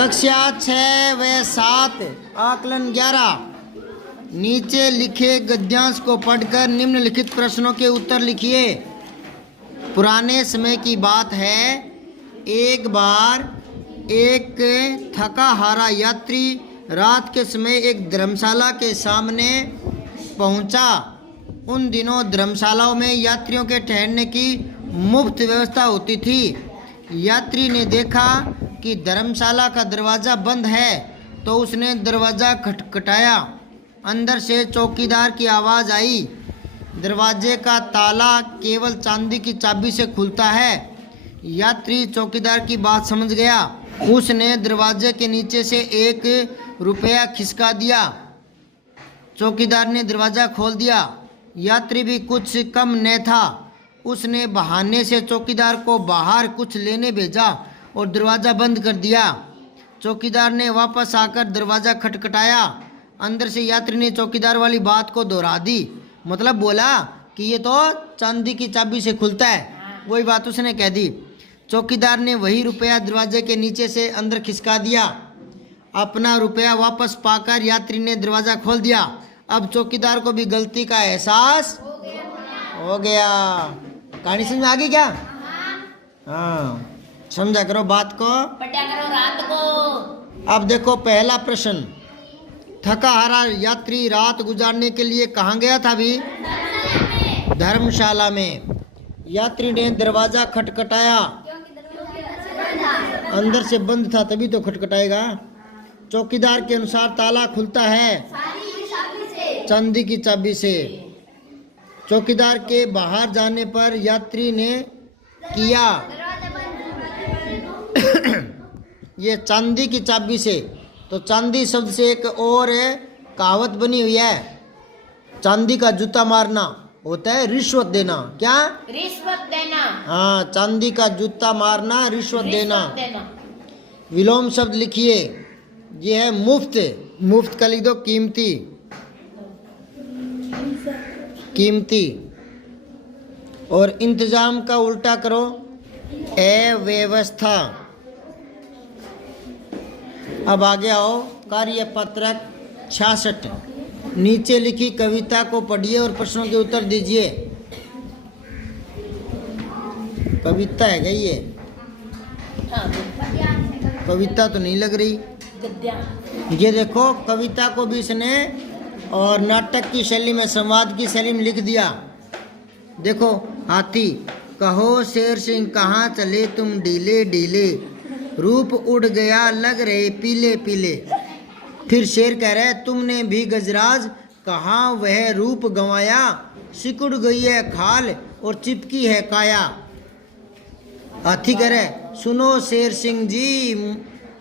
कक्षा 6 व 7 आकलन 11। नीचे लिखे गद्यांश को पढ़कर निम्नलिखित प्रश्नों के उत्तर लिखिए। पुराने समय की बात है, एक बार एक थका हारा यात्री रात के समय एक धर्मशाला के सामने पहुंचा। उन दिनों धर्मशालाओं में यात्रियों के ठहरने की मुफ्त व्यवस्था होती थी। यात्री ने देखा कि धर्मशाला का दरवाज़ा बंद है तो उसने दरवाज़ा खटखटाया। अंदर से चौकीदार की आवाज़ आई। दरवाजे का ताला केवल चांदी की चाबी से खुलता है। यात्री चौकीदार की बात समझ गया। उसने दरवाजे के नीचे से 1 रुपया खिसका दिया। चौकीदार ने दरवाज़ा खोल दिया। यात्री भी कुछ कम न था। उसने बहाने से चौकीदार को बाहर कुछ लेने भेजा और दरवाज़ा बंद कर दिया। चौकीदार ने वापस आकर दरवाज़ा खटखटाया। अंदर से यात्री ने चौकीदार वाली बात को दोहरा दी। मतलब बोला कि ये तो चांदी की चाबी से खुलता है, वही बात उसने कह दी। चौकीदार ने वही रुपया दरवाजे के नीचे से अंदर खिसका दिया। अपना रुपया वापस पाकर यात्री ने दरवाज़ा खोल दिया। अब चौकीदार को भी गलती का एहसास हो गया। कहानी समझ में आ गई क्या? हाँ, समझा करो बात को, पढ़ा करो रात को। अब देखो पहला प्रश्न, थका हारा यात्री रात गुजारने के लिए कहाँ गया था? अभी धर्मशाला में। यात्री ने दरवाज़ा खटखटाया। अंदर से बंद था तभी तो खटखटाएगा। चौकीदार के अनुसार ताला खुलता है चांदी की चाबी से। चौकीदार के बाहर जाने पर यात्री ने किया ये चांदी की चाबी से। तो चांदी शब्द से एक और कहावत बनी हुई है, चांदी का जूता मारना होता है रिश्वत देना। क्या? रिश्वत देना। हाँ, चांदी का जूता मारना, रिश्वत देना। विलोम शब्द लिखिए, ये है मुफ्त। मुफ्त का लिख दो कीमती। कीमती। और इंतजाम का उल्टा करो अव्यवस्था। अब आगे आओ, कार्य पत्रक 66। नीचे लिखी कविता को पढ़िए और प्रश्नों के उत्तर दीजिए। कविता है क्या ये? कविता तो नहीं लग रही। ये देखो, कविता को भी इसने और नाटक की शैली में, संवाद की शैली में लिख दिया। देखो, हाथी कहो शेर सिंह कहाँ चले तुम ढीले ढीले, रूप उड़ गया लग रहे पीले पीले। फिर शेर कह रहे तुमने भी गजराज कहाँ वह रूप गंवाया, सिकुड़ गई है खाल और चिपकी है काया। हाथी कह रहे सुनो शेर सिंह जी,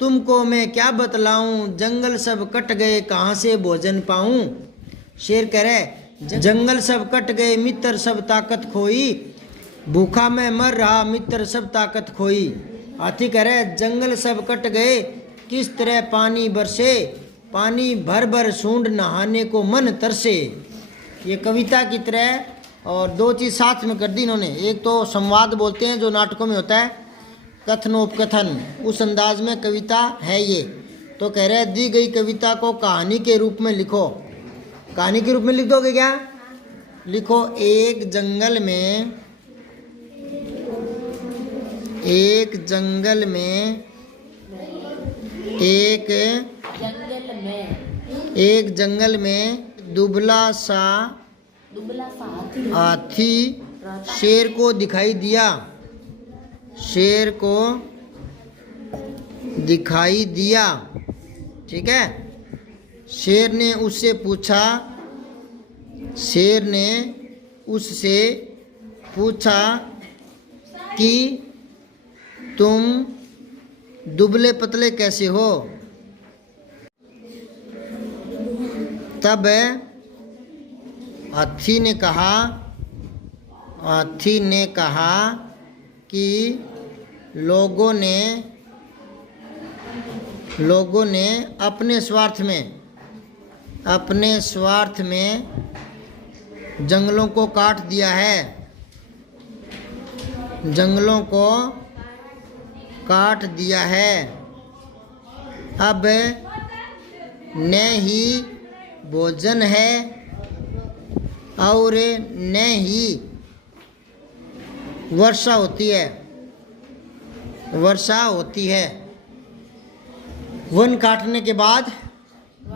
तुमको मैं क्या बतलाऊं, जंगल सब कट गए कहाँ से भोजन पाऊं। शेर कह रहे जंगल सब कट गए मित्र सब ताकत खोई, भूखा मैं मर रहा मित्र सब ताकत खोई। हाथी कह रहे जंगल सब कट गए किस तरह पानी बरसे, पानी भर भर सूंड नहाने को मन तरसे। ये कविता की तरह और 2 चीज़ साथ में कर दी इन्होंने। एक तो संवाद बोलते हैं जो नाटकों में होता है, कथनोपकथन, उस अंदाज में कविता है ये। तो कह रहे दी गई कविता को कहानी के रूप में लिखो। कहानी के रूप में लिख दोगे क्या? लिखो, एक जंगल में एक जंगल में दुबला सा हाथी शेर को दिखाई दिया। शेर को दिखाई दिया, ठीक है। शेर ने उससे पूछा कि तुम दुबले पतले कैसे हो। तब हाथी ने कहा कि लोगों ने अपने स्वार्थ में जंगलों को काट दिया है। जंगलों को काट दिया है। अब न ही भोजन है और न ही वर्षा होती है। वर्षा होती है। वन काटने के बाद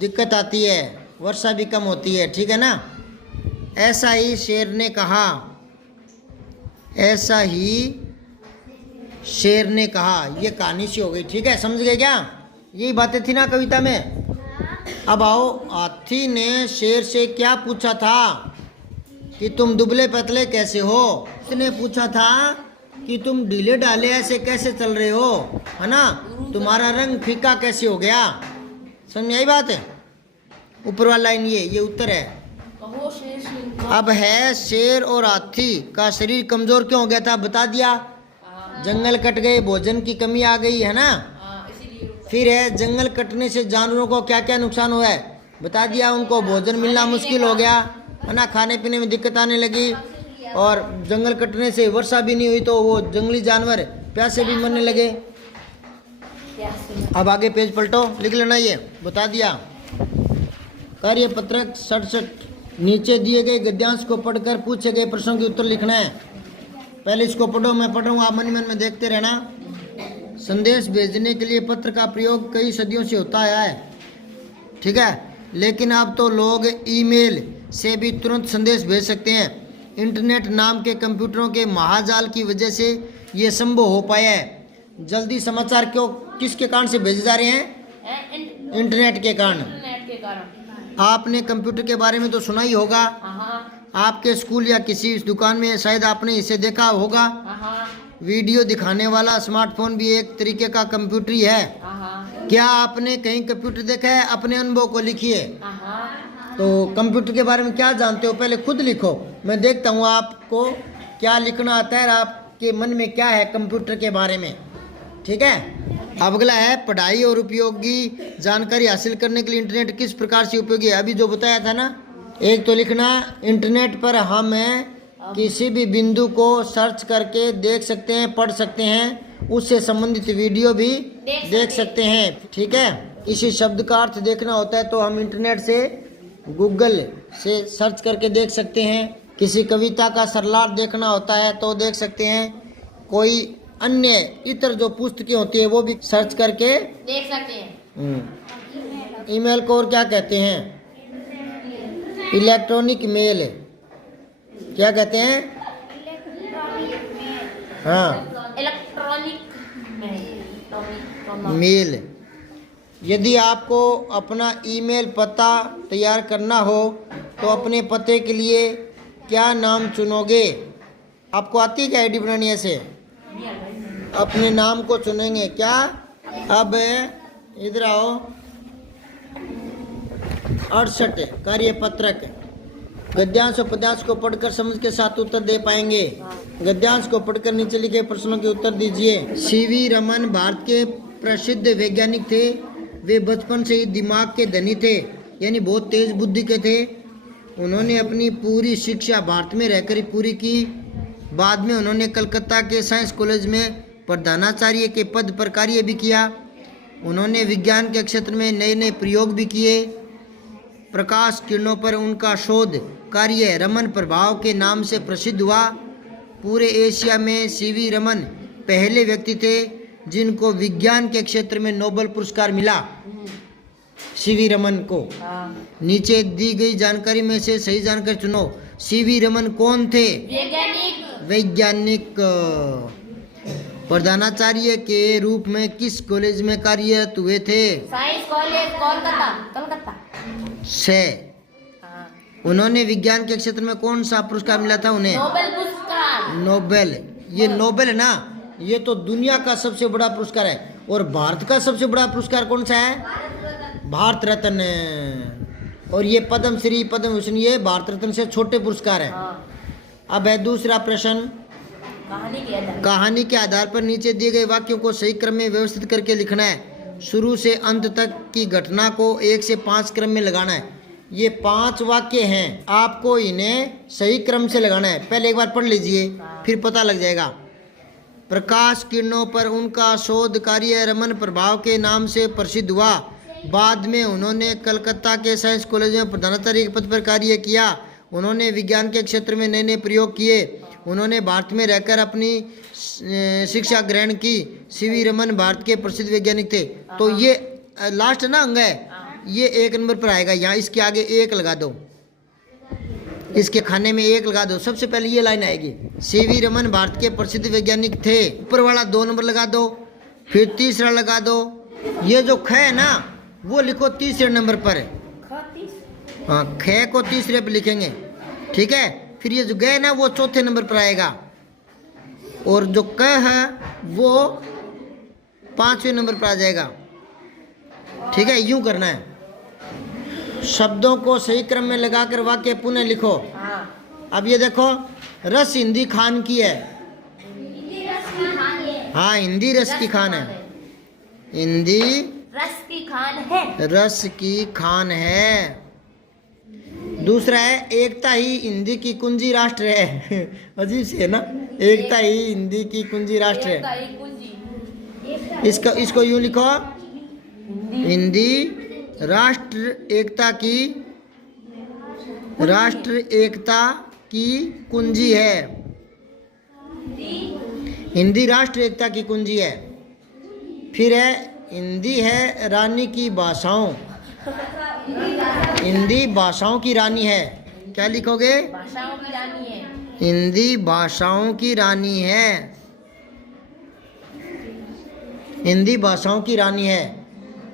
दिक्कत आती है, वर्षा भी कम होती है, ठीक है ना। ऐसा ही शेर ने कहा, ऐसा ही शेर ने कहा। ये कहानी सी हो गई, ठीक है, समझ गए क्या? यही बातें थी ना कविता में। अब आओ, हाथी ने शेर से क्या पूछा था कि तुम दुबले पतले कैसे हो। उसने पूछा था कि तुम ढीले ढाले ऐसे कैसे चल रहे हो, है ना, तुम्हारा रंग फीका कैसे हो गया। समझ में आई बात है? ऊपर वाला लाइन ये उत्तर है। अब है, शेर और हाथी का शरीर कमजोर क्यों हो गया था, बता दिया। जंगल कट गए, भोजन की कमी आ गई, है ना। फिर है, जंगल कटने से जानवरों को क्या क्या नुकसान हुआ है, बता दिया। उनको भोजन मिलना मुश्किल हो गया, है ना, खाने पीने में दिक्कत आने लगी। और जंगल कटने से वर्षा भी नहीं हुई तो वो जंगली जानवर प्यासे भी मरने लगे। अब आगे पेज पलटो, लिख लेना, ये बता दिया। कार्य पत्रक 67, नीचे दिए गए गद्यांश को पढ़कर पूछे गए प्रश्नों के उत्तर लिखना है। पहले इसको पढ़ो, मैं पढ़ रहा हूँ, आप मन में देखते रहना। संदेश भेजने के लिए पत्र का प्रयोग कई सदियों से होता आया है, ठीक है, लेकिन अब तो लोग ईमेल से भी तुरंत संदेश भेज सकते हैं। इंटरनेट नाम के कंप्यूटरों के महाजाल की वजह से ये संभव हो पाया है। जल्दी समाचार किसके कारण से भेजे जा रहे हैं? इंटरनेट के कारण। आपने कंप्यूटर के बारे में तो सुना ही होगा, आपके स्कूल या किसी दुकान में शायद आपने इसे देखा होगा। वीडियो दिखाने वाला स्मार्टफोन भी एक तरीके का कंप्यूटर ही है। क्या आपने कहीं कंप्यूटर देखा है? अपने अनुभव को लिखिए। तो कंप्यूटर के बारे में क्या जानते हो, पहले खुद लिखो, मैं देखता हूँ आपको क्या लिखना आता है, आपके मन में क्या है कंप्यूटर के बारे में, ठीक है। अब अगला है, पढ़ाई और उपयोगी जानकारी हासिल करने के लिए इंटरनेट किस प्रकार से उपयोगी है। अभी जो बताया था ना, एक तो लिखना, इंटरनेट पर हम किसी भी बिंदु को सर्च करके देख सकते हैं, पढ़ सकते हैं, उससे संबंधित वीडियो भी देख सकते हैं, ठीक है। इसी शब्द का अर्थ देखना होता है तो हम इंटरनेट से, गूगल से सर्च करके देख सकते हैं। किसी कविता का सरलार्थ देखना होता है तो देख सकते हैं। कोई अन्य इतर जो पुस्तकें होती है वो भी सर्च करके देख सकते हैं। ईमेल को और क्या कहते हैं? Electronic mail. क्या कहते हैं? हाँ, इलेक्ट्रॉनिक मेल। यदि आपको अपना ईमेल पता तैयार करना हो तो अपने पते के लिए क्या नाम चुनोगे? आपको आती है क्या आईडी बनानी? ऐसे अपने नाम को चुनेंगे क्या? अब इधर आओ, 68 कार्य पत्रक। गद्यांश और पद्यांश को पढ़कर समझ के साथ उत्तर दे पाएंगे। गद्यांश को पढ़कर नीचे लिखे प्रश्नों के उत्तर दीजिए। सीवी रमन भारत के प्रसिद्ध वैज्ञानिक थे। वे बचपन से ही दिमाग के धनी थे, यानी बहुत तेज बुद्धि के थे। उन्होंने अपनी पूरी शिक्षा भारत में रहकर ही पूरी की। बाद में उन्होंने कलकत्ता के साइंस कॉलेज में प्रधानाचार्य के पद पर कार्य भी किया। उन्होंने विज्ञान के क्षेत्र में नए नए प्रयोग भी किए। प्रकाश किरणों पर उनका शोध कार्य रमन प्रभाव के नाम से प्रसिद्ध हुआ। पूरे एशिया में सीवी रमन पहले व्यक्ति थे जिनको विज्ञान के क्षेत्र में नोबेल पुरस्कार मिला। सीवी रमन को। नीचे दी गई जानकारी में से सही जानकारी चुनो। सीवी रमन कौन थे? वैज्ञानिक। प्रधानाचार्य के रूप में किस कॉलेज में कार्यरत हुए थे? साइंस कॉलेज कलकत्ता से। उन्होंने विज्ञान के क्षेत्र में कौन सा पुरस्कार मिला था उन्हें? नोबेल पुरस्कार। नोबेल, ये नोबेल है ना, ये तो दुनिया का सबसे बड़ा पुरस्कार है। और भारत का सबसे बड़ा पुरस्कार कौन सा है? भारत रत्न। और ये पद्म श्री, पद्म भूषण, ये भारत रत्न से छोटे पुरस्कार है। अब है दूसरा प्रश्न। कहानी के आधार पर नीचे दिए गए वाक्यों को सही क्रम में व्यवस्थित करके लिखना है। शुरू से अंत तक की घटना को 1 से 5 क्रम में लगाना है। ये 5 वाक्य हैं, आपको इन्हें सही क्रम से लगाना है। पहले एक बार पढ़ लीजिए, फिर पता लग जाएगा। प्रकाश किरणों पर उनका शोध कार्य रमन प्रभाव के नाम से प्रसिद्ध हुआ। बाद में उन्होंने कलकत्ता के साइंस कॉलेज में प्रधानाचार्य के पद पर कार्य किया। उन्होंने विज्ञान के क्षेत्र में नए नए प्रयोग किए। उन्होंने भारत में रहकर अपनी शिक्षा ग्रहण की। सीवी रमन भारत के प्रसिद्ध वैज्ञानिक थे। तो ये लास्ट ना अंग है, ये 1 नंबर पर आएगा। यहाँ इसके आगे 1 लगा दो, इसके खाने में 1 लगा दो। सबसे पहले ये लाइन आएगी, सीवी रमन भारत के प्रसिद्ध वैज्ञानिक थे। ऊपर वाला 2 नंबर लगा दो, फिर तीसरा लगा दो। ये जो ख है ना, वो लिखो तीसरे नंबर पर। हाँ, ख को तीसरे पर लिखेंगे, ठीक है। फिर ये जो ग है ना, वो चौथे नंबर पर आएगा, और जो क है वो 5वें नंबर पर आ जाएगा, ठीक है। यूं करना है। शब्दों को सही क्रम में लगाकर वाक्य पुनः लिखो। अब ये देखो, रस हिंदी खान की है। हाँ, हिंदी रस की खान है। हिंदी रस की खान है। रस की खान है। दूसरा है, एकता ही हिंदी की कुंजी राष्ट्र है। अजीब से है ना, एकता ही हिंदी की कुंजी राष्ट्र है। इसको यूं लिखो, हिंदी राष्ट्र एकता की कुंजी है। हिंदी राष्ट्र एकता की कुंजी है। फिर है, हिंदी है रानी की भाषाओं। हिंदी भाषाओं की रानी है। क्या लिखोगे? भाषाओं की रानी है। हिंदी भाषाओं की रानी है। हिंदी भाषाओं की रानी है।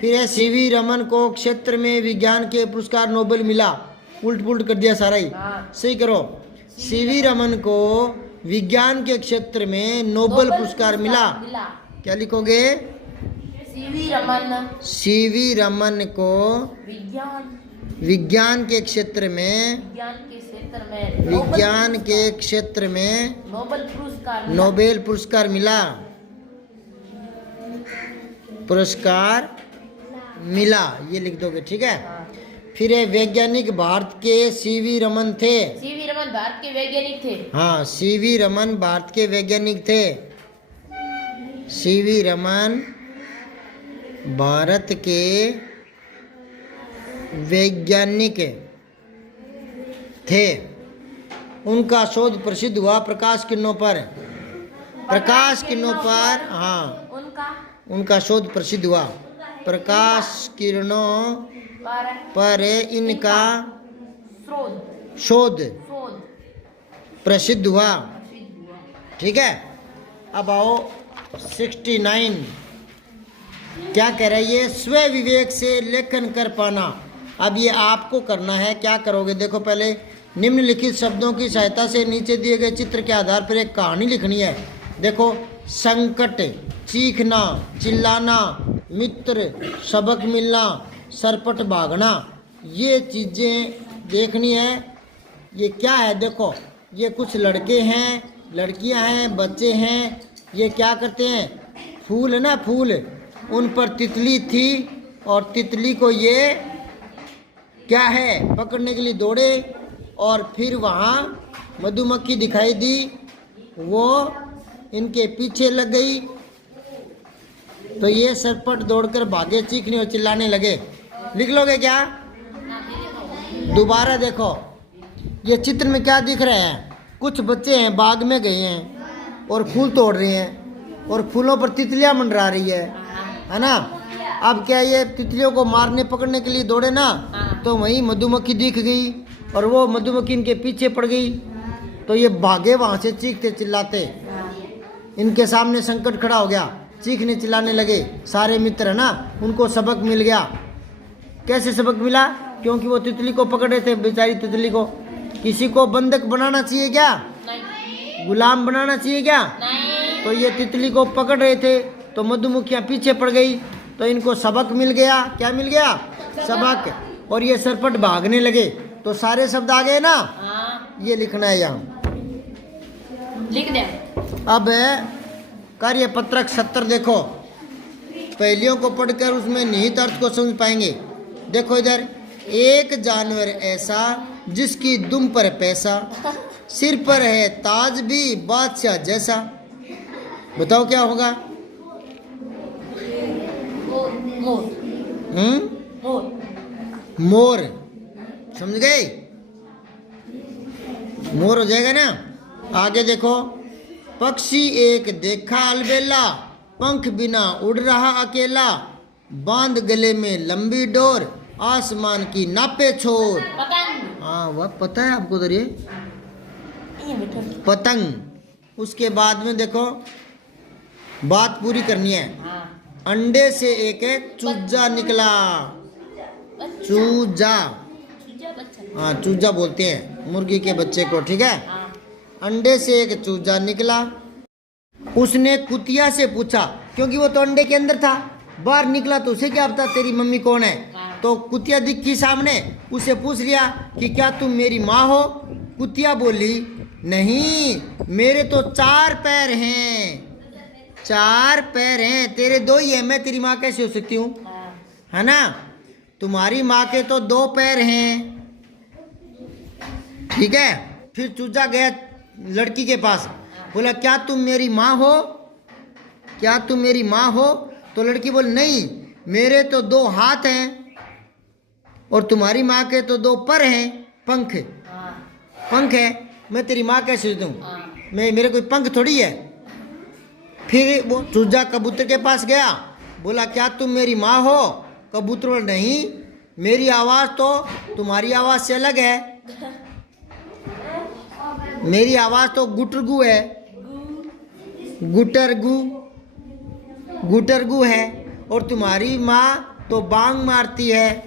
फिर है, सीवी रमन को क्षेत्र में विज्ञान के पुरस्कार नोबेल मिला। उल्ट पुल्ट कर दिया सारा ही। सही करो। सीवी रमन को विज्ञान के क्षेत्र में नोबेल पुरस्कार मिला। क्या लिखोगे? सीवी रमन को विज्ञान के क्षेत्र में नोबेल पुरस्कार मिला। ये लिख दोगे, ठीक है। फिर है, वैज्ञानिक भारत के सीवी रमन थे। सीवी रमन भारत के वैज्ञानिक थे। हाँ, सीवी रमन भारत के वैज्ञानिक थे। सीवी रमन भारत के वैज्ञानिक थे। उनका शोध प्रसिद्ध हुआ प्रकाश किरणों पर। हाँ, उनका शोध प्रसिद्ध हुआ। प्रकाश किरणों पर इनका शोध प्रसिद्ध हुआ, ठीक है। अब आओ 69। क्या कह रहा है ये? स्व विवेक से लेखन कर पाना। अब ये आपको करना है। क्या करोगे? देखो, पहले निम्नलिखित शब्दों की सहायता से नीचे दिए गए चित्र के आधार पर एक कहानी लिखनी है। देखो, संकट, चीखना, चिल्लाना, मित्र, सबक मिलना, सरपट भागना, ये चीज़ें देखनी है। ये क्या है? देखो, ये कुछ लड़के हैं, लड़कियां हैं, बच्चे हैं। ये क्या करते हैं? फूल है ना, फूल, उन पर तितली थी और तितली को ये क्या है, पकड़ने के लिए दौड़े। और फिर वहाँ मधुमक्खी दिखाई दी, वो इनके पीछे लग गई। तो ये सरपट दौड़कर भागे, चीखने और चिल्लाने लगे। लिख लोगे क्या? दोबारा देखो, ये चित्र में क्या दिख रहा है? कुछ बच्चे हैं, बाग में गए हैं और फूल तोड़ रहे हैं और फूलों पर तितलियां मंडरा रही है ना। अब क्या, ये तितलियों को मारने पकड़ने के लिए दौड़े ना, तो वहीं मधुमक्खी दिख गई और वो मधुमक्खी इनके पीछे पड़ गई। तो ये भागे वहाँ से चीखते चिल्लाते। इनके सामने संकट खड़ा हो गया, चीखने चिल्लाने लगे। सारे मित्र है ना, उनको सबक मिल गया। कैसे सबक मिला? क्योंकि वो तितली को पकड़ रहे थे, बेचारी तितली को। किसी को बंधक बनाना चाहिए क्या? नहीं। गुलाम बनाना चाहिए क्या? नहीं। तो ये तितली को पकड़ रहे थे, तो मधुमक्खियाँ पीछे पड़ गई, तो इनको सबक मिल गया। क्या मिल गया? सबक। और ये सरपट भागने लगे। तो सारे शब्द आ गए ना। ये लिखना है यहाँ, लिख दे। अब कार्यपत्रक 70 देखो, पहेलियों को पढ़कर उसमें निहित अर्थ को समझ पाएंगे। देखो इधर, एक जानवर ऐसा जिसकी दुम पर पैसा, सिर पर है ताज भी बादशाह जैसा। बताओ क्या होगा? मोर। मोर। मोर। समझ गए? मोर हो जाएगा ना। आगे देखो, पक्षी एक देखा अलबेला, पंख बिना उड़ रहा अकेला, बांध गले में लंबी डोर, आसमान की नापे छोर। पतंग। हाँ वह पता है आपको उधर ये पतंग। उसके बाद में देखो, बात पूरी करनी है। हाँ। अंडे से एक चूजा निकला। चूजा। हाँ चूजा बोलते हैं मुर्गी के बच्चे को, ठीक है। हाँ। अंडे से एक चूजा निकला, उसने कुतिया से पूछा, क्योंकि वो तो अंडे के अंदर था, बाहर निकला तो उसे क्या पता तेरी मम्मी कौन है। तो कुतिया दिखी सामने, उसे पूछ लिया कि क्या तुम मेरी माँ हो? कुतिया बोली नहीं, मेरे तो 4 पैर हैं। 4 पैर हैं, तेरे 2 ही है, मैं तेरी माँ कैसे हो सकती हूँ? है ना। तुम्हारी माँ के तो 2 पैर हैं, ठीक है। फिर चूजा गया लड़की के पास, बोला क्या तुम मेरी माँ हो? क्या तुम मेरी माँ हो? तो लड़की बोली नहीं, मेरे तो 2 हाथ हैं और तुम्हारी माँ के तो 2 पर हैं, पंख। पंख है, मैं तेरी माँ कैसे हो दूँ? मैं मेरे कोई पंख थोड़ी है। फिर वो चूजा कबूतर के पास गया, बोला क्या तुम मेरी माँ हो? कबूतर बोला नहीं, मेरी आवाज़ तो तुम्हारी आवाज़ से अलग है, मेरी आवाज़ तो गुटरगू है, गुटरगू, गुटरगू है, और तुम्हारी माँ तो बांग मारती है,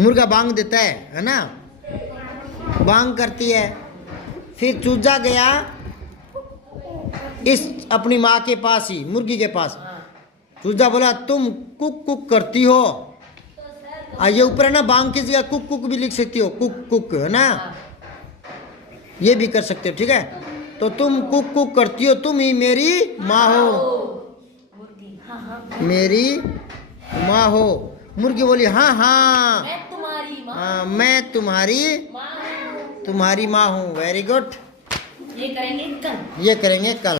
मुर्गा बांग देता है ना, बांग करती है। फिर चूजा गया इस अपनी माँ के पास ही, मुर्गी के पास। चूजा बोला तुम कुक कुक करती हो। ये ऊपर है ना, बांग की जगह कुक कुक भी लिख सकती हो, कुक कुक, है ना, ये भी कर सकते हो, ठीक है। तो तुम कुक कुक करती हो, तुम ही मेरी माँ हो, मेरी माँ हो। मुर्गी बोली हाँ हाँ, मैं तुम्हारी माँ। हाँ मैं तुम्हारी माँ हूँ। Very good. ये करेंगे कल। ये करेंगे कल।